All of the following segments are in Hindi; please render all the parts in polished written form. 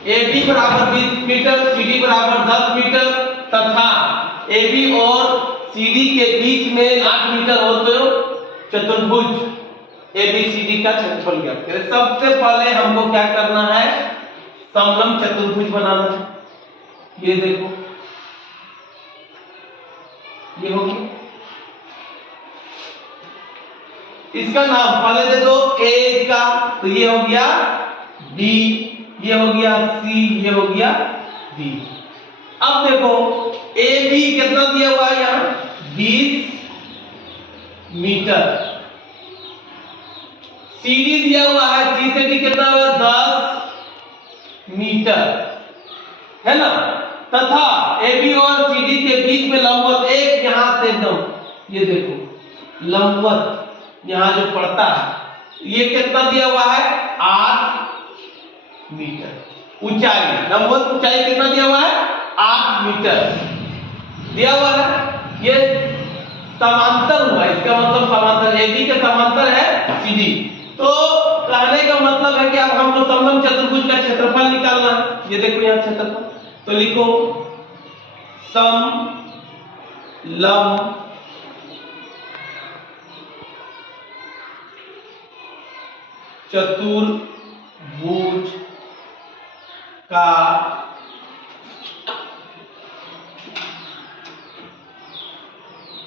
AB बराबर 20 मीटर, CD बराबर 10 मीटर तथा AB और CD के बीच में 8 मीटर हो तो चतुर्भुज ABCD का क्षेत्रफल ज्ञात करें। सबसे पहले हमको क्या करना है, समलंब चतुर्भुज बनाना है। ये देखो, ये हो गया, इसका नाम पहले दे दो A का, तो ये हो गया B, ये हो गया C, ये हो गया D। अब देखो AB कितना दिया हुआ है यहाँ 20 मीटर, CD दिया हुआ है C से D कितना हुआ 10 मीटर, है ना, तथा AB और CD के बीच में लंबवत एक यहां से एकदम ये देखो लंबवत यहां जो पड़ता है ये कितना दिया हुआ है 8 मीटर। ऊंचाई, लंबवत ऊंचाई कितना दिया हुआ है 8 मीटर दिया हुआ है। ये समांतर हुआ, इसका मतलब समांतर, AB के समांतर है CD। तो कहने का मतलब है कि अब हमको समलंब चतुर्भुज का क्षेत्रफल निकालना है। ये देखो यहाँ क्षेत्रफल, तो लिखो समलंब चतुर्भुज का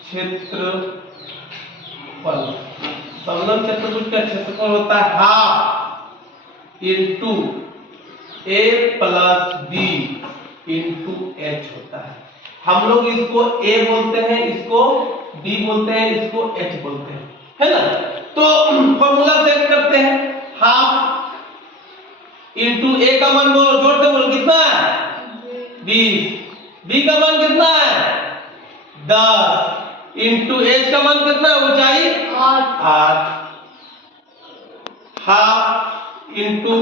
क्षेत्रफल, समलंब चतुर्भुज का क्षेत्रफल होता है half into A plus B into H होता है। हम लोग इसको A बोलते हैं, इसको B बोलते हैं, इसको H बोलते हैं, है ना। तो फॉर्मूला सेट करते हैं, हाफ इंटू A का मान बोलो, जोड़ते बोलो कितना है 20, B का मान कितना है 10 इंटू H का मान कितना है ऊंचाई 8, हाफ इंटू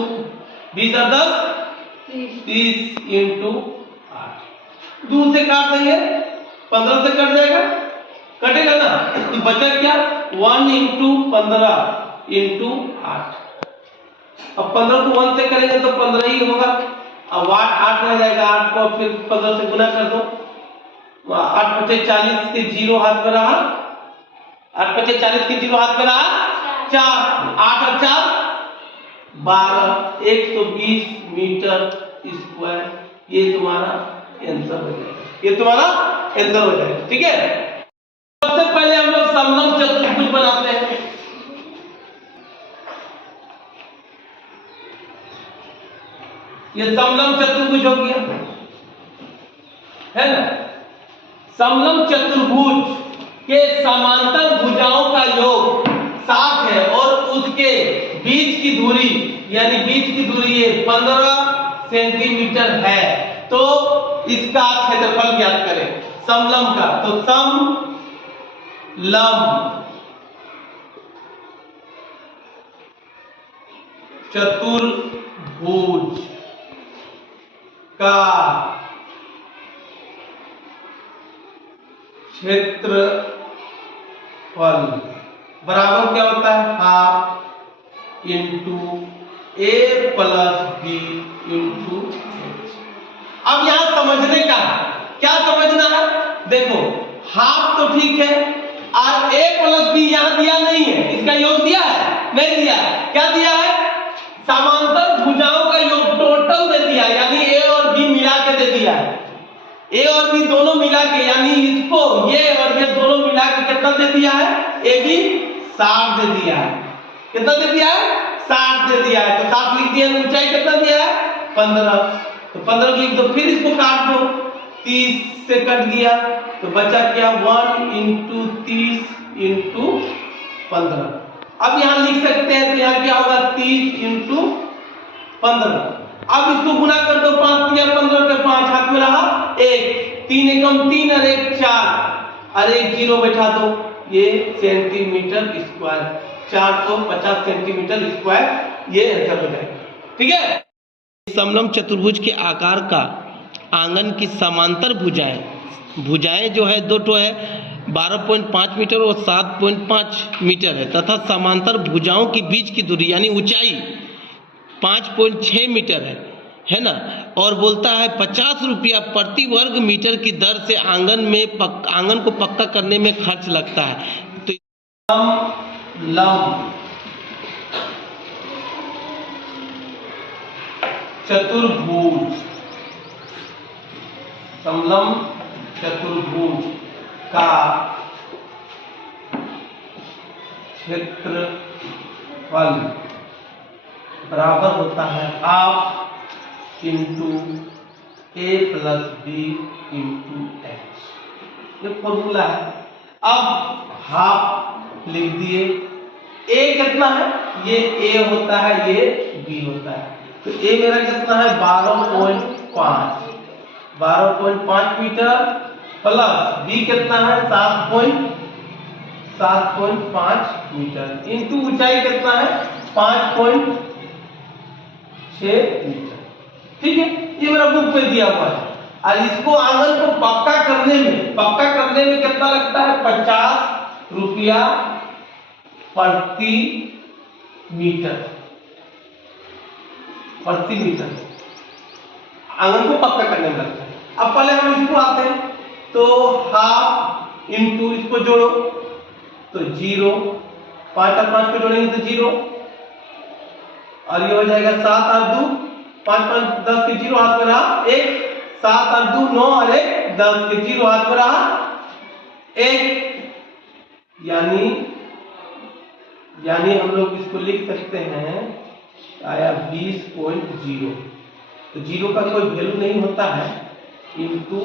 20 और 10 30 इंटू 8, 2 से काट देंगे 15 से कट जाएगा, कटेगा ना, तो बचा क्या 1 इंटू 15 इंटू 8। अब 15 को 1 से करेंगे तो 15 ही होगा, अब 8 रह जाएगा, 8 को फिर 15 से गुना कर दो, 8 पचे 40 के 0 हाथ में रहा, 8 पचे 40 के 0 हाथ में रहा 4, 8 और 4 12, 120 मीटर स्क्वायर। ये तुम्हारा आंसर हो जाएगा, ये तुम्हारा आंसर हो जाएगा, ठीक है। सबसे पहले हम लोग समलंब चतुर्भुज बनाते हैं। ये समलंब चतुर्भुज हो गया, है ना। समलंब चतुर्भुज के समांतर भुजाओं का योग 60 है और उसके बीच की दूरी, यानी बीच की दूरी ये 15 सेंटीमीटर है। तो इसका क्षेत्रफल ज्ञात करें समलंब का, तो समलंब चतुर्भुज का क्षेत्रफल बराबर क्या होता है half into A plus B into H। अब यहां समझने का क्या समझना है, देखो हाफ तो ठीक है और A प्लस B यहां दिया नहीं है, इसका योग दिया है नहीं दिया है, क्या दिया है समांतर भुजाओं का योग टोटल दे दिया, यानी A और B मिला के दे दिया है, A और B दोनों मिला के, यानी इसको ये और ये दोनों मिला के कितना दे दिया है AB 60 दे दिया है, कितना दे दिया है 60 दे दिया है। तो 60 लिख दिया, ऊंचाई कितना दिया है 15, तो 15 लिख दो, फिर इसको काट दो, 30 से कट गया तो बचा क्या 1 इंटू 30 इंटू 15। अब यहां लिख सकते हैं, तो यहां क्या होगा 30 इंटू 15। अब इसको गुना कर दो, 5 या 15 पे 5 हाथ में रहा 1, 3 एकम 3 और 1 4 और 1 0 बैठा दो, ये सेंटीमीटर स्क्वायर, 450 सेंटीमीटर स्क्वायर ये आंसर हो जाएगा, ठीक है। समलंब चतुर्भुज के आकार का आंगन की समांतर भुजाएं जो है दो तो है 12.5 मीटर और 7.5 मीटर है, तथा समांतर भुजाओं के बीच की दूरी यानी ऊंचाई 5.6 मीटर है ना, और बोलता है 50 रुपया प्रति वर्ग मीटर की दर से आंगन को पक्का करने में खर्च लगता है। तो समलंब चतुर्भुज, समलंब चतुर्भुज का क्षेत्रफल बराबर होता है हाफ इंटू ए प्लस बी इंटू एच। ये फॉर्मूला है। अब हाफ लिख दिए, ए कितना है, ये ए होता है, ये बी होता है, तो ए मेरा कितना है 12.5 मीटर प्लस बी कितना है 7.5 मीटर इंटू ऊंचाई कितना है 5.6 मीटर। ठीक है, ये मेरा बुक पे दिया हुआ है। और इसको आंगन को पक्का करने में कितना लगता है 50 रुपया प्रति मीटर आंगन को पक्का करने में लगता है। अब पहले हम इसको आते हैं, तो हाफ इंटू इसको जोड़ो तो 0, 5 और 5 को जोड़ेंगे तो 0, और ये हो जाएगा 7 और 2, 5 5 10 के 0 हाथ में रहा 1, 7 और 2 9 और 1 10 के 0 हाथ में रहा 1, यानी हम लोग इसको लिख सकते हैं आया 20.0, तो 0 का कोई वैल्यू नहीं होता है, इंटू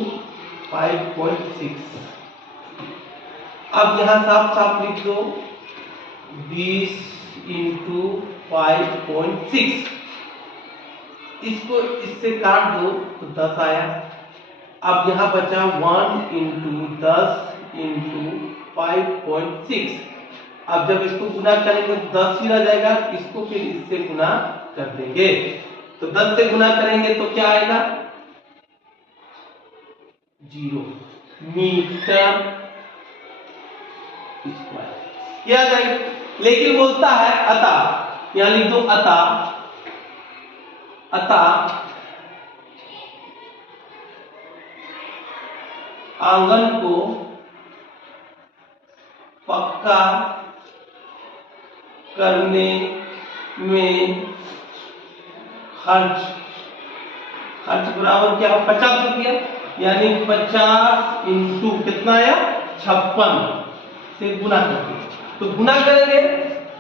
5.6। अब यहां साफ साफ लिख दो 20 इंटू 5.6, इसको इससे काट दो तो 10 आया। अब यहां बचा 1 इंटू 10 इंटू 5.6। अब जब इसको गुना करेंगे तो 10 ही रह जाएगा, इसको फिर इससे गुना कर देंगे, तो 10 से गुना करेंगे तो क्या आएगा 0 मीटर स्क्वायर, ये आ जाएगा। लेकिन बोलता है अतः, यहां लिख दो अतः आंगन को पक्का करने में खर्च बराबर क्या हो 50 रुपया, यानी 50 इंटू कितना आया 56 से गुना करेंगे, तो गुना करेंगे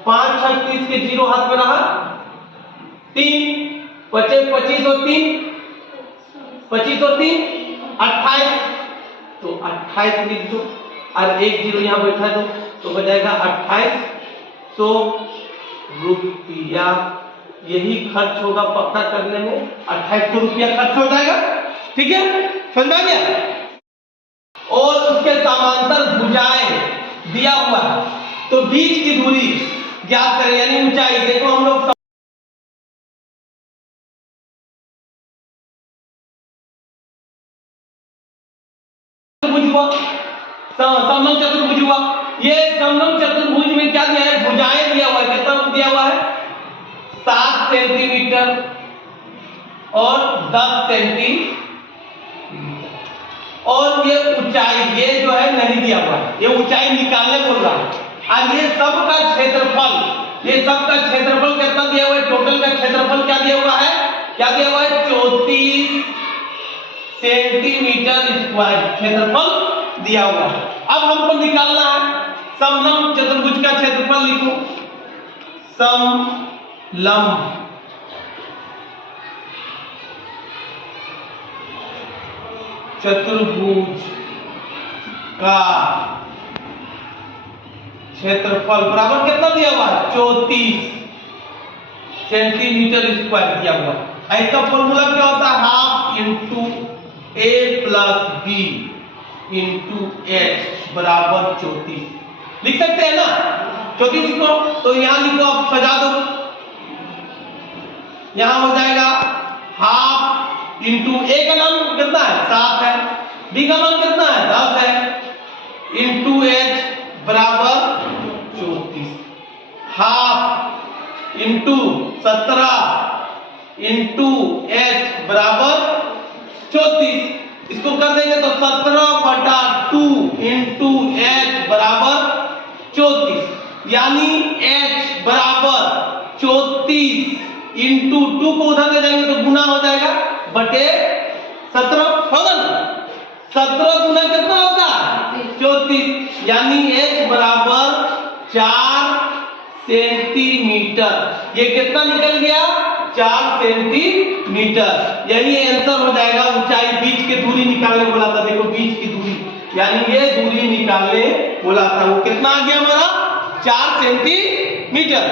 5 6 30 के 0 हाथ में रहा 3 बचे 25 और 3 28, तो 28 लिख दो और 1 0 यहां बैठा दो तो हो जाएगा 2800 रुपया। यही खर्च होगा पक्का करने में, 2800 रुपया खर्च हो जाएगा। ठीक है, समझ आ गया। और उसके समांतर भुजाएं दिया हुआ है, तो बीच की दूरी ज्ञात करें, यानी ऊंचाई। देखो हम लोग समलंब चतुर्भुज हुआ, ये समलंब चतुर्भुज में क्या दिया है भुजाएं दिया हुआ है, कितना दिया हुआ है 7 सेंटीमीटर और 10 सेंटीमीटर, और ये ऊंचाई ये जो है नहीं दिया हुआ है, ये ऊंचाई निकालने बोल रहा है। और ये सबका क्षेत्रफल कितना दिया हुआ है, टोटल का क्षेत्रफल क्या दिया हुआ है 34 सेंटीमीटर स्क्वायर क्षेत्रफल दिया हुआ है। अब हमको निकालना है समलंब चतुर्भुज का क्षेत्रफल, लिखो समलंब चतुर्भुज का क्षेत्रफल बराबर कितना दिया हुआ है 34 सेंटीमीटर स्क्वायर दिया हुआ है। इसका फॉर्मूला क्या होता है हाफ इंटू ए प्लस बी इंटू एच बराबर 34 लिख सकते हैं ना 34 को, तो यहां लिखो, आप सजा दो, यहां हो जाएगा हाफ इंटू ए का मान कितना है 7 है, बी का मान कितना है 10 है, इंटू एच बराबर 34, हाफ इंटू 17 इंटू h बराबर 34। इसको कर देंगे तो 17/2 इंटू h बराबर 34, यानी h बराबर 34 इंटू 2 को उधर ले जाएंगे तो गुना हो जाएगा बटे 17 होगा ना। 17 गुना कितना होगा 34, यानी h बराबर 4 सेंटीमीटर। ये कितना निकल गया 4 सेंटीमीटर। यही आंसर हो जाएगा। ऊंचाई बीच की दूरी निकालने बोला था, देखो बीच की दूरी, यानी ये दूरी निकालने बोला था, वो कितना आ गया हमारा 4 सेंटीमीटर।